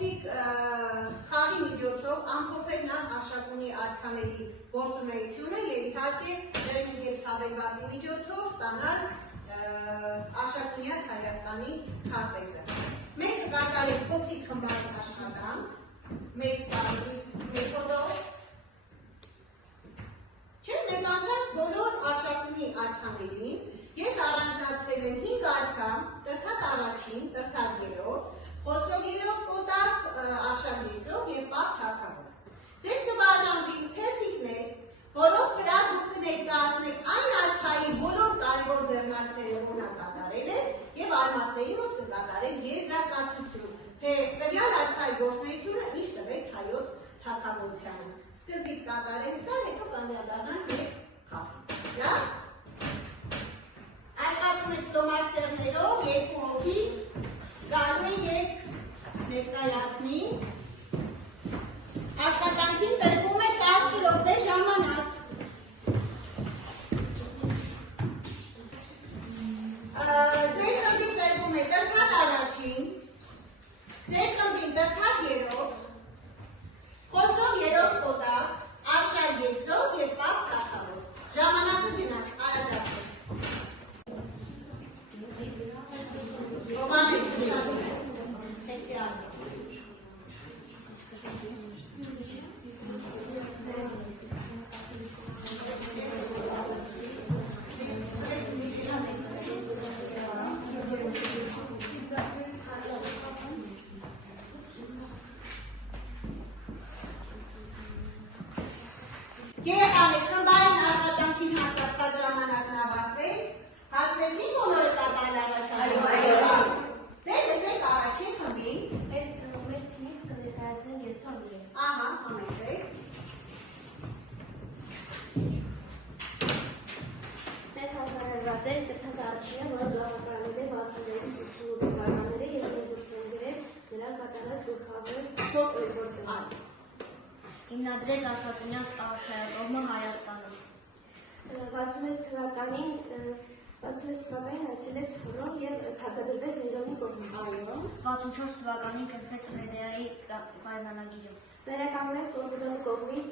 փոքրիկ խաղի միջոցով ամփոփել նա Արշակունի արքաների գործունեությունը եւ իհարկե դերին եւ հավելվածի միջոցով ստանալ Արշակունյաց Հայաստանի քարտեզը։ Մենք կատարենք փոքրիկ խմբային աշխատանք, մեկ տարի մեթոդով։ Մենք անցանք բոլոր Արշակունի արքաներին, ես առանձնացրել եմ 5 արքա, Տրքատ առաջին, Տրքատ երրորդ, Խոսրով երրորդ կոտակ, Արշակ երկրորդ եւ Պապ թագավոր։ Ձեզ կբաժանվի թերթիկներ, որոնց վրա դուք կներկայացնեք այն արքայի բոլոր կարևոր ձեռնարկները, որ նա կատարել է, եւ արմատների մոտ կկատարեք եզրակացություն, թե տվյալ արքայի գործունեությունը ինչ տվեց հայոց թագավորությանը։ Սկզբից կատարենք սա, հետո կանդրադառնանք եւ խաղանք։ Դա աշխատում ենք ֆլոմաստերներով, երկու հոգի գալու ենք ներկայացնի։ Աշխատանքին տրվում է 10 րոպե ժամանակ։ Ձեր խմբին տրվում է Տրքատ առաջին, ձեր խմբին Տրքատ երրորդ, Խոսրով երրորդ կոտակ, Արշակ երկրորդ եւ Պապ թագավոր։ Ժամանակը գնաց, արագացրեք։ Եղանեք խմբային աշխատանքին հատկացված ժամանակն ավարտվեց, հասնեցին բոլորը կատարել առաջարկը։ Դե լսեք առաջին խմբին։ Մեր թիմից կներկայացնենք ես ու Անդրեյ։ Ահա, համեցեք։ Մեզ հանձնարարված է Տրքատ առաջինը, որը գաղափարվել է 66-ից 88 թվականների եւ դուրս են գրել նրան կատարած գլխավոր գործը։ Հիմնադրեց Արշակունյաց արքայատողմը Հայաստանում։ 66 թվականին այցելեց Ֆրոն եւ թագադրվեց Ներոնի կողմից։ Այո։ 64 թվականին կնքվեց Ֆրեդեայի պայմանագիրը։ Վերականգնեց Կորբուդանի կողմից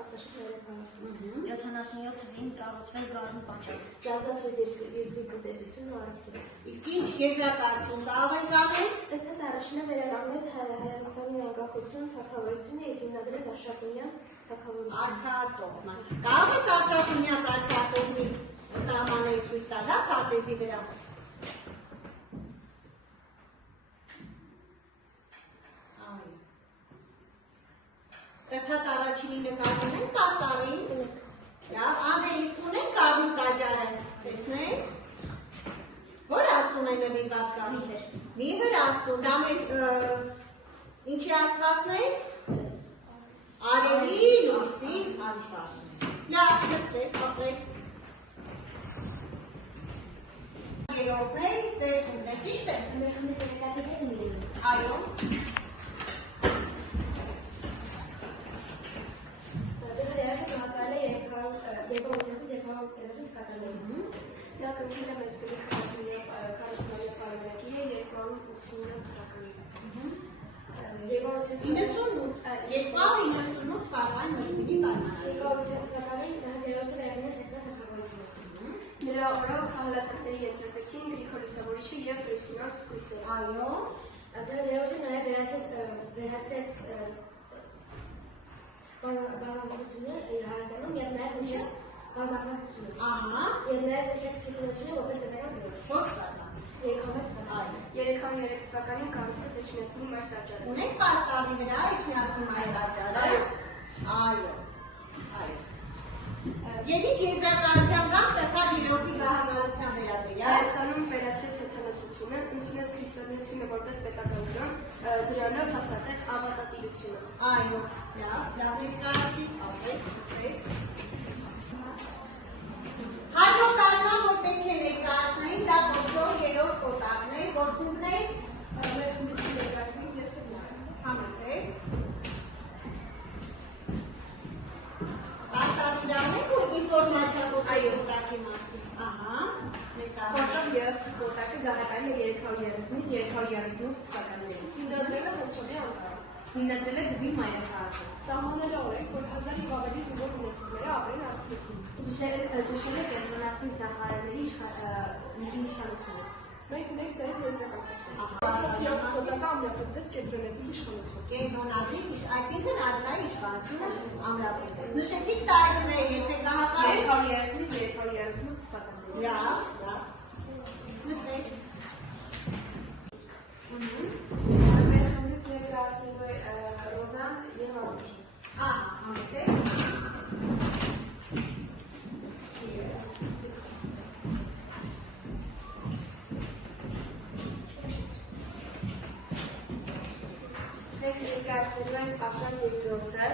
արտաշատ վերականգնություն։ 77 թվականին կառուցվեց Գարնու պատճառը։ Զարգացրեց երկրի տնտեսությունն ու առևտուրը։ Իսկ ինչ եզրակացություն կարող ենք անել։ Տրքատ առաջինը վերականգնեց Հայաստանի անկախություն, թագավորությունը եւ հիմնադրեց Արշակունյաց թագավորությունը։ Արքայատողմը։ Կարող եք Արշակունյաց արքայատողմի սահմանները ցույց տալ, հա, քարտեզի վրա։ Տրքատ առաջինի նկար ունենք պաստառին։ Լավ, Անդրեյ, իսկ ունենք Գարնու տաճարը։ Տեսնենք։ Որ աստծուն է նվիրված կա։ Միհր աստծուն, դա մեր ինչի աստվածն է։ Արևի լույսի աստվածն է։ Լավ, նստեք, ապրեք։ Երրորդն է, ձեր խումբն է, ճիշտ է։ Մեր խմբի ներկայացրած է Միրելին։ Այո։ Նա կնքել է մեծ բերի 46 պայմանագիրը 289 թվականին։ 298 թվականին նույնի պայմանագիր։ 280 թվականին նա դերոտը վերագնեց երկրի թագավորությունը։ Նրա օրոք քահանացիների ենթարկվեցին Գրիգոր Լուսավորիչը եւ Քրիստինոս Սկույսը։ Այո։ Դրա դերոտը նաև վերացրեց բանականությունը Հայաստանում եւ նաև հնչեց բանականությունը։ Ահա։ Եվ նաև դες քրիստոնեությունը որպես պետական գրող։ Ո՞ր թվական։ 303 թվականին կառուցեց Էջմիածնի մայր տաճարը։ Ունեք պաստառի վրա Էջմիածնի մայր տաճարը։ Այո։ Այո։ Եվ ինչ եզրակացության կան Տրքատ երրորդի գահավարության վերաբերյալ։ Հայաստանում վերացրեց հեթանոսությունը, ընդունեց քրիստոնեությունը որպես պետական գրոն, դրանով հաստատեց ավատատիրությունը։ Այո, լավ ներկայացից, ապրեք։ Հաջորդ անգամ որ պետք է ներկայացնեին, դա Խոսրով երրորդ կոտակն է, որ խումբն է, մեր խմբից ներկայացնենք ես եւ նա։ համեցեք։ Բաստավիդան եք ու ինվորմացիա կոտակի մասին։ Ահա, ներկայացնենք։ Խոսով երրորդ կոտակը դահակային է 330-ից 338 թվականներին։ Հիմնադրել է Խոստովի Անկարը։ Հիմնադրել է դեպի մայրաքաղաքը։ Սահմանել է օրենք, որ 1000 և ավելի զինվոր ունեցողները ապրեն արքունիքում։ Ճնշել է կենտրոնական նախարարների իշխանությունը։ Մեկ բերեք եզրակացություն։ Սոֆիոտ կոտակը ամրապնդեց կենտրոնացի իշխանություն։ Կենտրոնացի, այսինքն արտահայտ իշխանությունը ամրապնդեց։ Նշեցիք տարիներ, երբեք գահակալ։ 330-ից 338 թվականներին։ Լավ։ Նստեք։ Մեր խմբից ներկայացնելու է Ռոզան և Անուշը։ Համեցեք։ Մենք ներկայացնելու ենք Աշակ երկրորդը։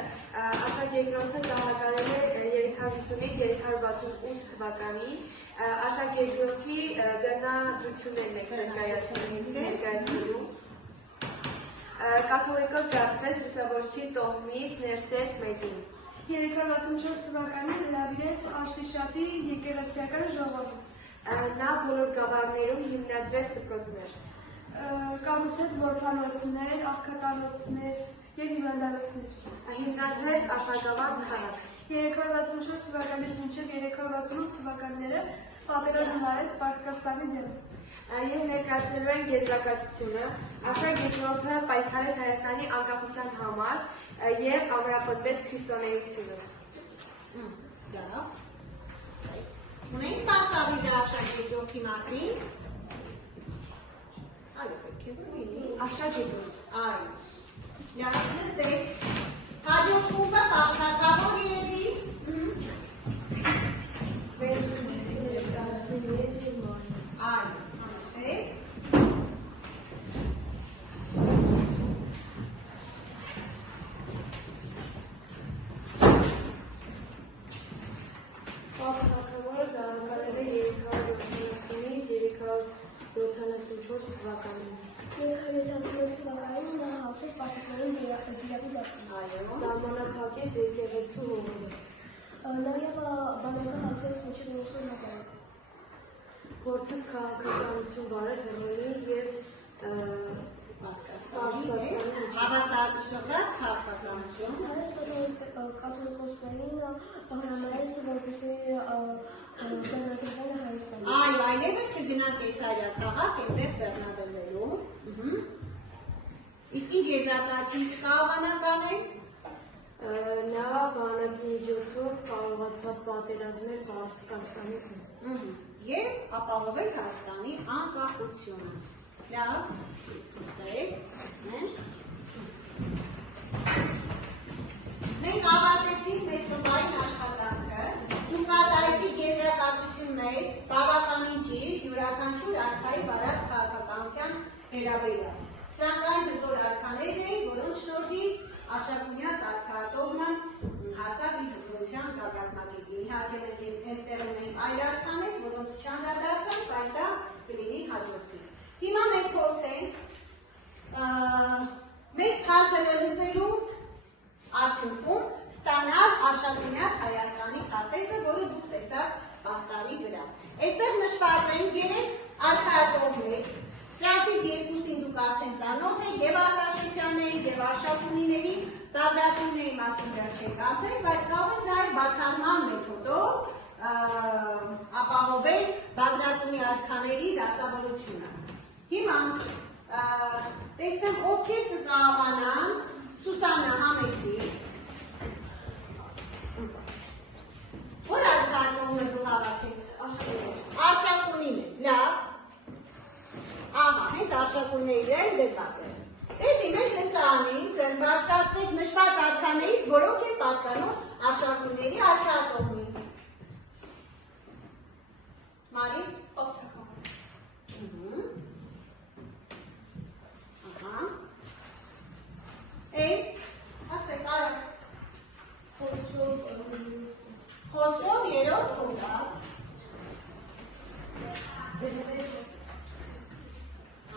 Աշակ երկրորդը դահակարել է 350-ից 368 թվականին։ Աշակ երկրորդի ձեռնադրություններն եք ներկայացնելու։ Կաթողիկոս դարձրեց լուսավորչի տոհմից Ներսես Մեծին։ 364 թվականին հրավիրեց Աշվիշատի եկեղեցիական ժողովը։ Նա բոլոր գավառներում հիմնադրեց դպրոցներ։ Կառուցեց որբանոցներ, աղքատանոցներ և հիվանդանոցներ։ Հիմնադրեց Աշակավան քաղաք։ 364 թվականից մինչև 368 թվականները պատերազմ արեց Պարսկաստանի դեմ։ Եվ ներկայացնելու են եզրակացությունը։ Աշակ երկրորդը պայքարեց Հայաստանի անկախության համար և ամրապնդեց քրիստոնեությունը։ Լավ։ Ունենք պաստավի Աշակ երկրորդի մասին։ Այո, պետք է լինի։ Աշակ երկրորդ։ Այո։ Լավ, նստեք։ Հաջորդ կուպը պատմական երևի։ Այո, համեցեք։ Թագավորը դահակարել է 370-ից 374 թվականին։ 370 թվականին նա հաղթեց Պարսիկներին ձիրապի դաշտում։ Այո։ Սահմանափակեց եկեղեցու հողերը։ Նաև բանակը հասեց մինչև 90 հազար։ Գործեց քաղաքականություն վարել Հռոմի և Պարսկաստանի Հավասարշռած քաղաքականություն։ Այս կաթողիկոսներին հրամայեց, որպեսզի ձեռնադրվեն Հայաստանում։ Այո, այլևս չգնան Կեսարիա քաղաք, այնտեղ ձեռնադրվելու։ Իսկ ինչ եզրակացություն կարողանանք անել։ Նա բանակի միջոցով կարողացավ պատերազմել Պարսկաստանի դեմ։ Եվ ապահովել Հայաստանի անկախությունը։ Լավ, նստեք, նստենք։ Մենք ավարտեցինք մեր խմբային աշխատանքը, դուք կատարեցիք եզրակացություններ, բավականին ճիշտ, յուրաքանչյուր արքայի վարած քաղաքականության վերաբերյալ։ Սրանք այն հզոր արքաներն էին, որոնց շնորհիվ Աշակունյաց արքայատոհմը հասավ իր հզորության գագաթնակետին։ Իհարկե մենք այնտեղ ունենք այլ արքաներ, որոնց չանդրադարձանք, բայց դա կլինի հաջորդին։ Հիմա մենք փորձենք մեր փաստերը լուծելու արդյունքում ստանալ Աշակունյաց Հայաստանի քարտեզը, որը դուք տեսաք պաստարի վրա։ Այստեղ նշված են 3 արքայատոհներ, սրանցից երկուսին դուք արդեն ծանոթ եք, եւ Արտաշեսյանների եւ Արշակունիների Բաղդադիների մասին դեռ չեք ասել, բայց կարող եք նաեւ բացառման մեթոդով ապահովել Բաղդադի արքաների դասավորությունը։ Հիմա տեսնեմ ովքեր կկարողանան Սուսանա համեցի։ Որ արքայատոհը դու հավաքես։ Արշակունին է, լավ։ Ահա, հենց Արշակունների վրա էլ դրված է։ Դեպի մենք լսարանին ձեր բարձրացրեք նշված արքաներից, որոնք են պատկանում Արշակունների արքայատոհին։ Մարի, Ահա։ Ասեք, արագ։ Խոսրով երրորդ կուտա։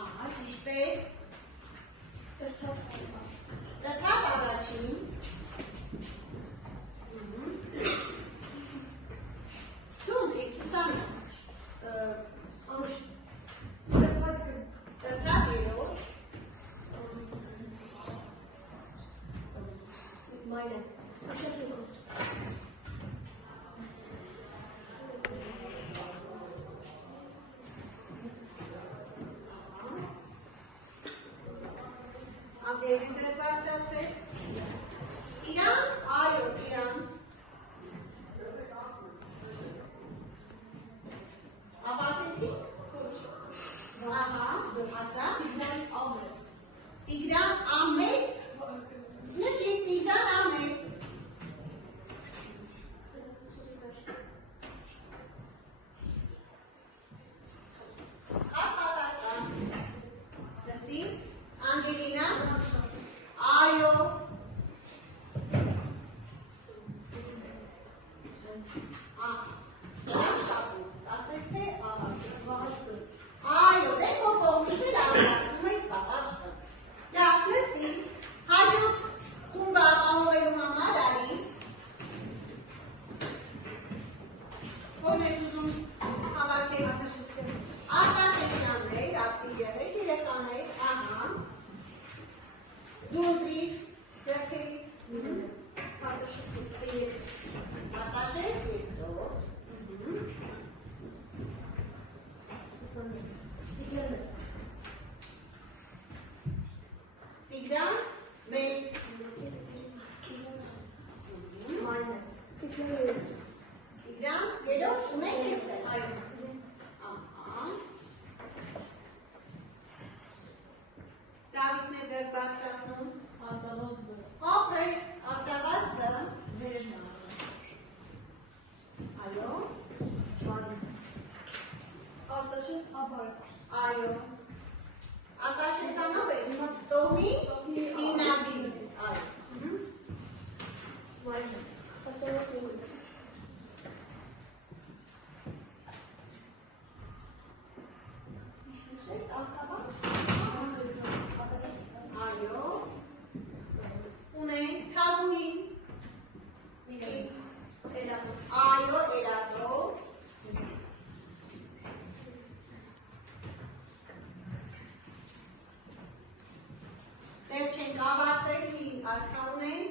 Ահա, ճիշտ է։ Տղատ առաջին։ Դու ունի Սուսանա։ Տրտավ երրորդ, Մայնը։ Արշակ երկրորդ։ անգլերեն ձեր բարձրացրեք, իրան, այո, իրան, ավարտեցինք, ահա, ասա, Տիգրան ամեծ, նշի Տիգրան ամեծ, պատասխան, նստի, Անգելինա, այո, իրան շատուց, ասես թե ավարտեցինք, այո, դե քո կողմից էլ ավարտում ես պատաշկը, լավ, նստի, հաջորդ խումբը ապահովելու համար արի, ո՞րն եք ուզում հավաքել Արտաշեսյաններ, ակտիվ եղեք, երեխաներ, ահա, դուրդիր, ձեռքերից, Արտաշես երկրորդ, Տիգրան մեծ, Տիգրան երրորդ ունեք էստեղ, այո, ահա, Դավիթն է ձեր բարձրացնում, հոպրեք, արտավազդը, այո, Արտաշես ապարը։ այո, Արտաշեսանով է, Տոմի, հիմնադիր, այո, Մայնը։ Արտավազդ երկրորդ։ Շշեք, արտավազդ, այո, ունենք Թագուհի, այո, Էրատո, դեր չենք ավարտել, արքա ունենք,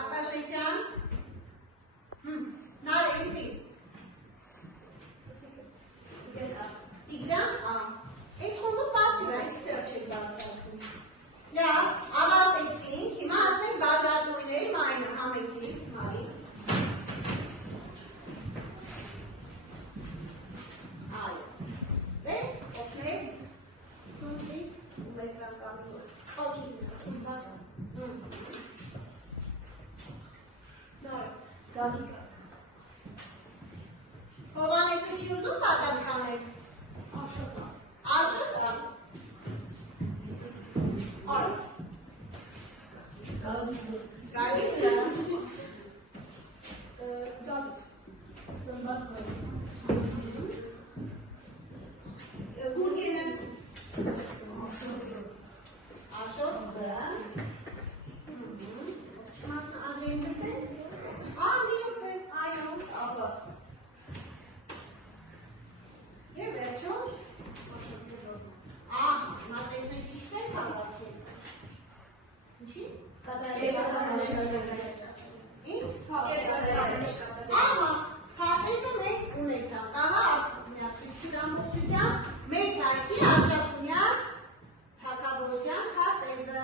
Արտաշեսյան, նարեգրի, Տիգրան, այս խոմը պասիվ է, չիքտեղ չեք բարձրացնում, լավ, ավարտեցինք, հիմա ասենք բագրատուրներ, մայնը համեցինք, մարի, այո, դե, օգնեք, ծունտի, մեծ անկամիզոր, Հովանեսը չի ուզում պատասխանել, Աշոտը, Արը։ Գալիքը, Գուրգենը, Աշոտը, Մասն անգենս է, միոտ է, այո, Աբաս, և վերջո, նա տեսնեք ճիշտ է հավաքել, ինչի? Ինչ? Ահա, քարտեզը մենք ունեցանք, ահա ամբողջությամբ մեծ հայտի Արշակունյաց թագավորության քարտեզը։